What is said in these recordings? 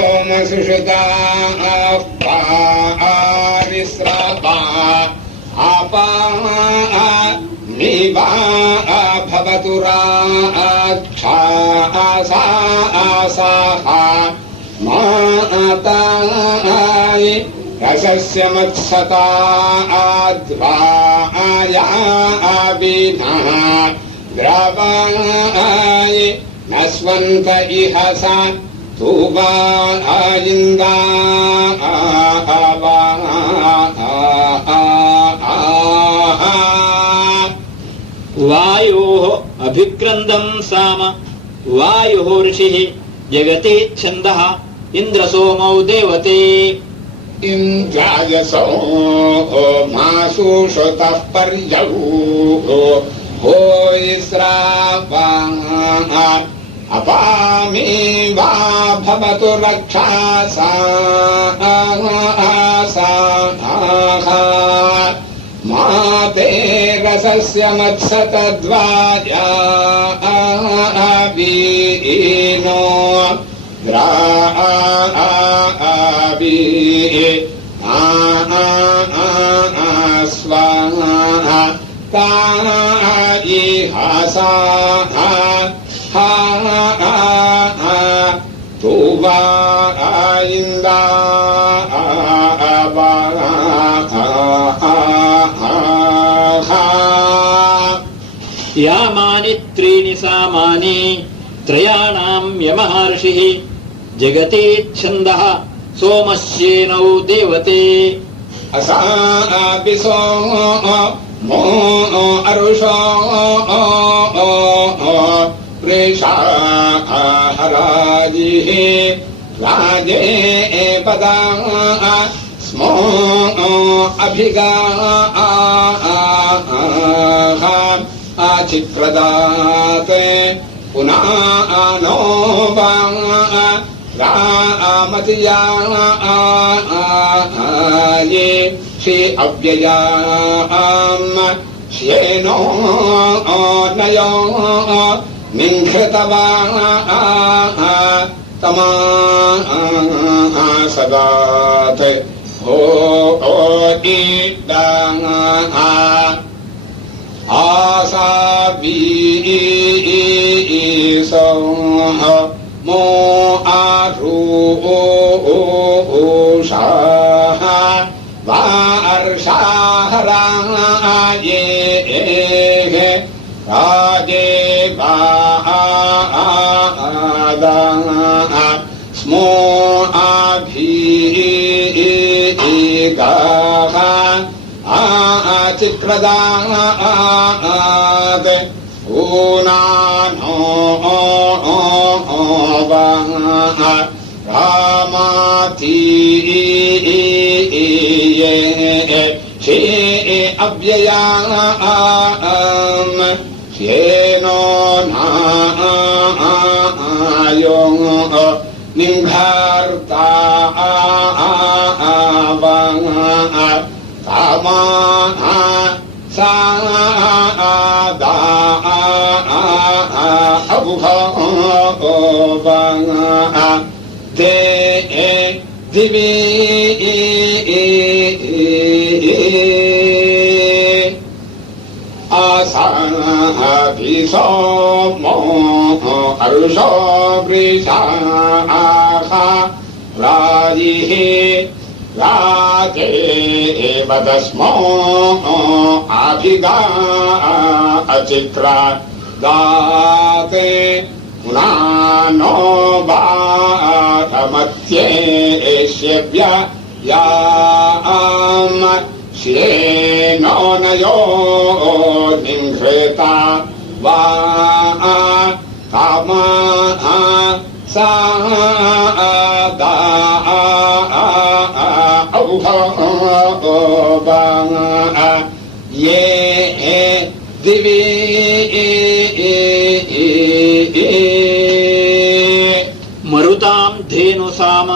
सोमसुषिताः पारिस्रवा आपा भवतु राक्षसाः माताय रसस्य मत्सता द्वायाविनः द्रवाय नस्वन्त इह स तुवायिन्दा वायोः अभिक्रन्दं साम वायुः ऋषिः जगति छन्दः इन्द्रसोमौ देवते इन्द्रायसो मासु श्रुतः पर्यौ हो इस्रावा अपामी वा भवतु रक्षासा माते रसस्य मत्सतद्वायावीनो द्रावी स्वाहा तायिहासा तुवायिन्दा यामानि त्रीणि सामानि त्रयाणां यमहर्षिः जगति छन्दः सोमस्येनौ देवते असापिसो मो अरुषो प्रेषा हराजिः राजे पदा स्मो अभिगा चिक्रदात् पुनः नो रामतिया ये श्री अव्ययाम् श्येनो नयो निङ्घृतवा तमा सदात् हो आसावीसो मो आरूषाः वार्षाहराये राजे वादा स्मो आभीगाः चिक्रदात् ऊनानो रामाती शे अव्ययाम् श्येनो नायो निम्भर्ता तामा सादा अबुभा ते दिवी आसाभिसो मो अरुषो वृषाः राजिः राजे वदस्मो अभिगा अचिक्रा दाते पुनानो बाधमत्येष्यव्य याम् श्येनो नयो निङ्घृता वा कामा सादा औभा ये दिवी मरुतां धेनुसाम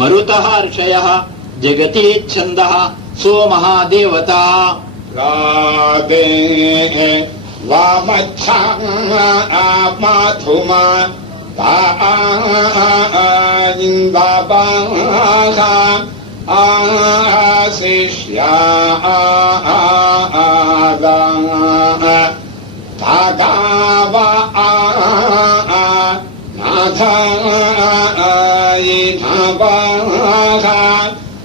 मरुतः ऋषयः जगति छन्दः सोमः देवता राधे वामच्छा माथुमा ता इन्दाबाहा आशिष्या तागावा नाथायिनाबाहा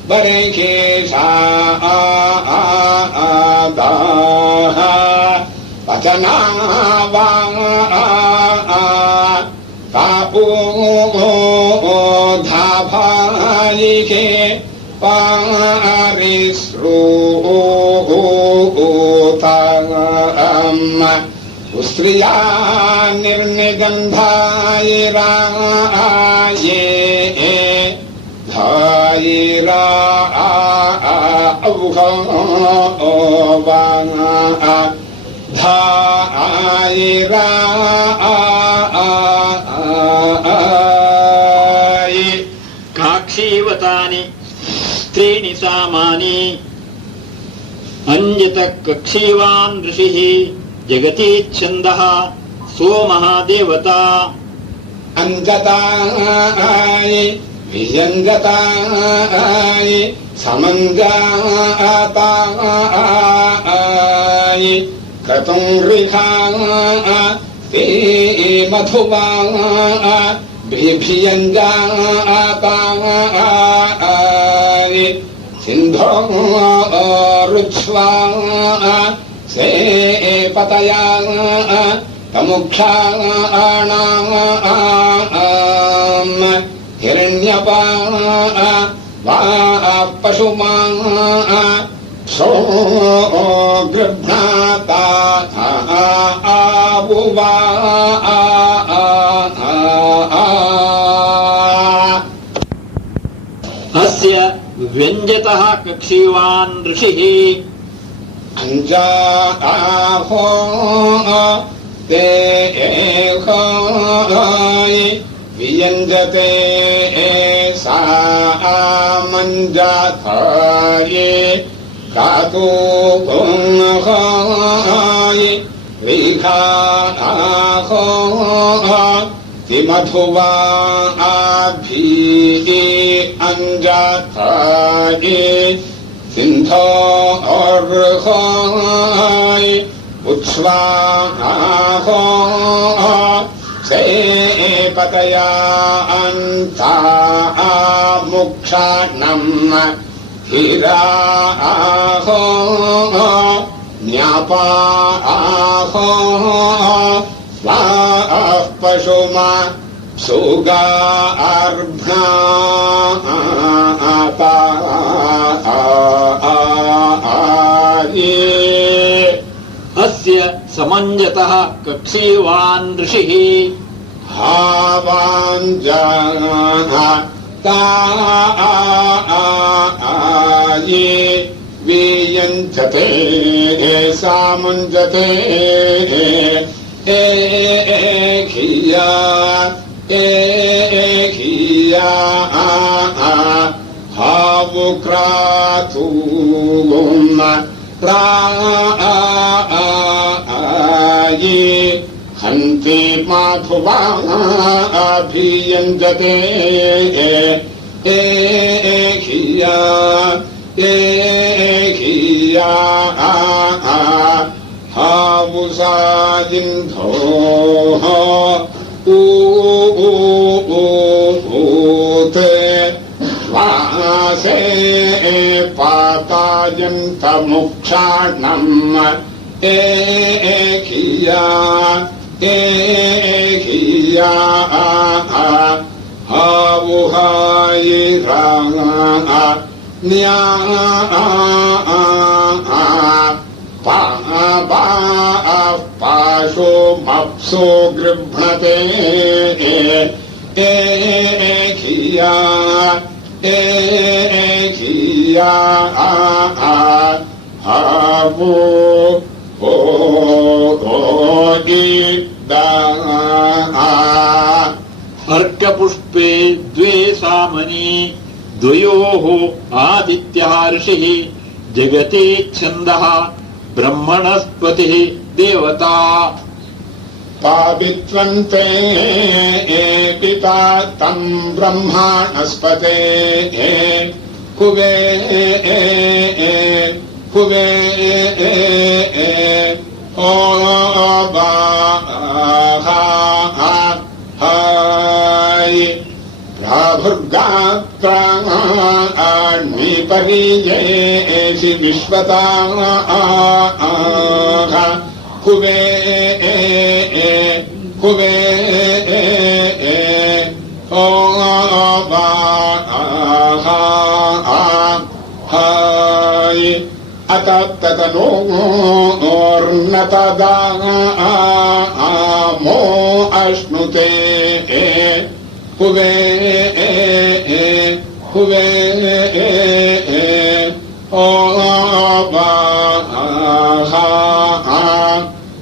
बरेखेशा वचनावा धाभालिके पारिश्रूतम् उस्त्रिया निर्निगन्धायिराये धायिरा धायिरा काक्षीवतानि त्रीणि सामानि अंजत कक्षीवान् ऋषिः जगति छन्दः सोमः देवता अंजताय विजंजताय समंजाताय क्रतुंरिखाय ते मधुवा भिभियंजाताय सिंधो रुक्ष्वा से पतया तमुक्षाणाम् हिरण्यपा वा पशुमा सो गृह्णाता आबुवा अस्य व्यञ्जतः कक्षीवान् ऋषिः अंजाहो ते होय वियंजते सामंजाथाये कातो होय विघाहो तिमधुवा आभि अंजाथाये सिंधो अर्होय उच्छ्वाहो से पतया अन्ता मुक्षाणम् हिराहो न्यापाहो वाः पशुमा सुगार्भ्ना अस्य समञ्जतः कक्षीवान् ऋषिः हावाञ्जाः ताये वियञ्जते सामुञ्जते एखिया हावुक्रातूम प्राये हन्ति माधुवा अभियञ्जते एखिया हावुसायिन्धोः ऊते वासे पातायन्तमुक्षाणम् एखिया हावुहायिरा न्या पाशो मप्सो गृह्णते एखिया हावो अर्कपुष्पे द्वे सामनि द्वयोः आदित्यः ऋषिः जगति छन्दः ब्रह्मणस्पतिः देवता पावित्वन्ते पिता तम् ब्रह्माणस्पते हुवे हुवे ओ हाय प्राभुर्गात्राण्विपरीयेषि विश्वता हुवे हुवे ओ हाय अतप्ततनोर्नतदामो अश्नुते हुवे हुवे ओ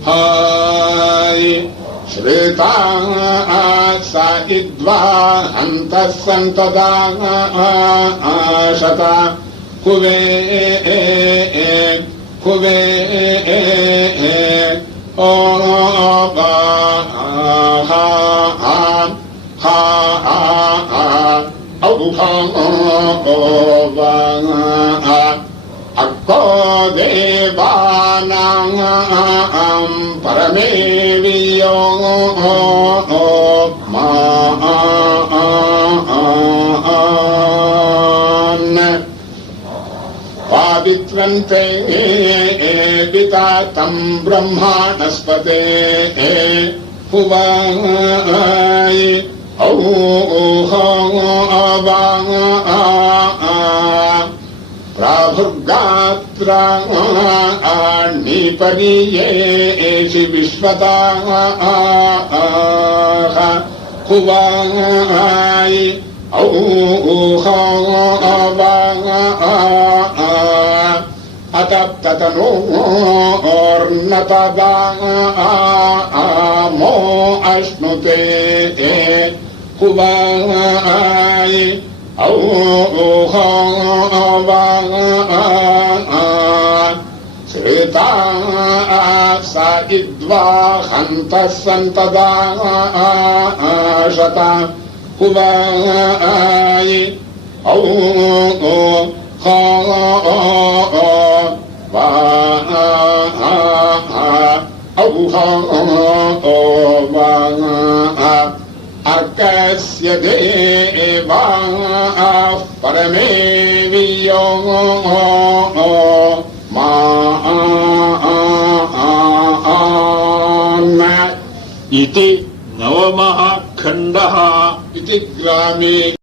हाय श्वेता सा इद्वा हन्तः सन्तदा शता हुवे हुवे ओ अक्को देवानां परमेवियो पावित्वन्ते पिता तम् ब्रह्माणस्पते हुवाय प्राभुर्गात्राण्विपरीयेषि विश्वता हुवाय अतप्ततनोर्नतदामो अश्नुते हुवाय श्वेता सा इद्वा हन्तः सन्तदा शता हुवाय अर्कस्य देवाः परमेवियो इति नवमः खण्डः इति ग्रामे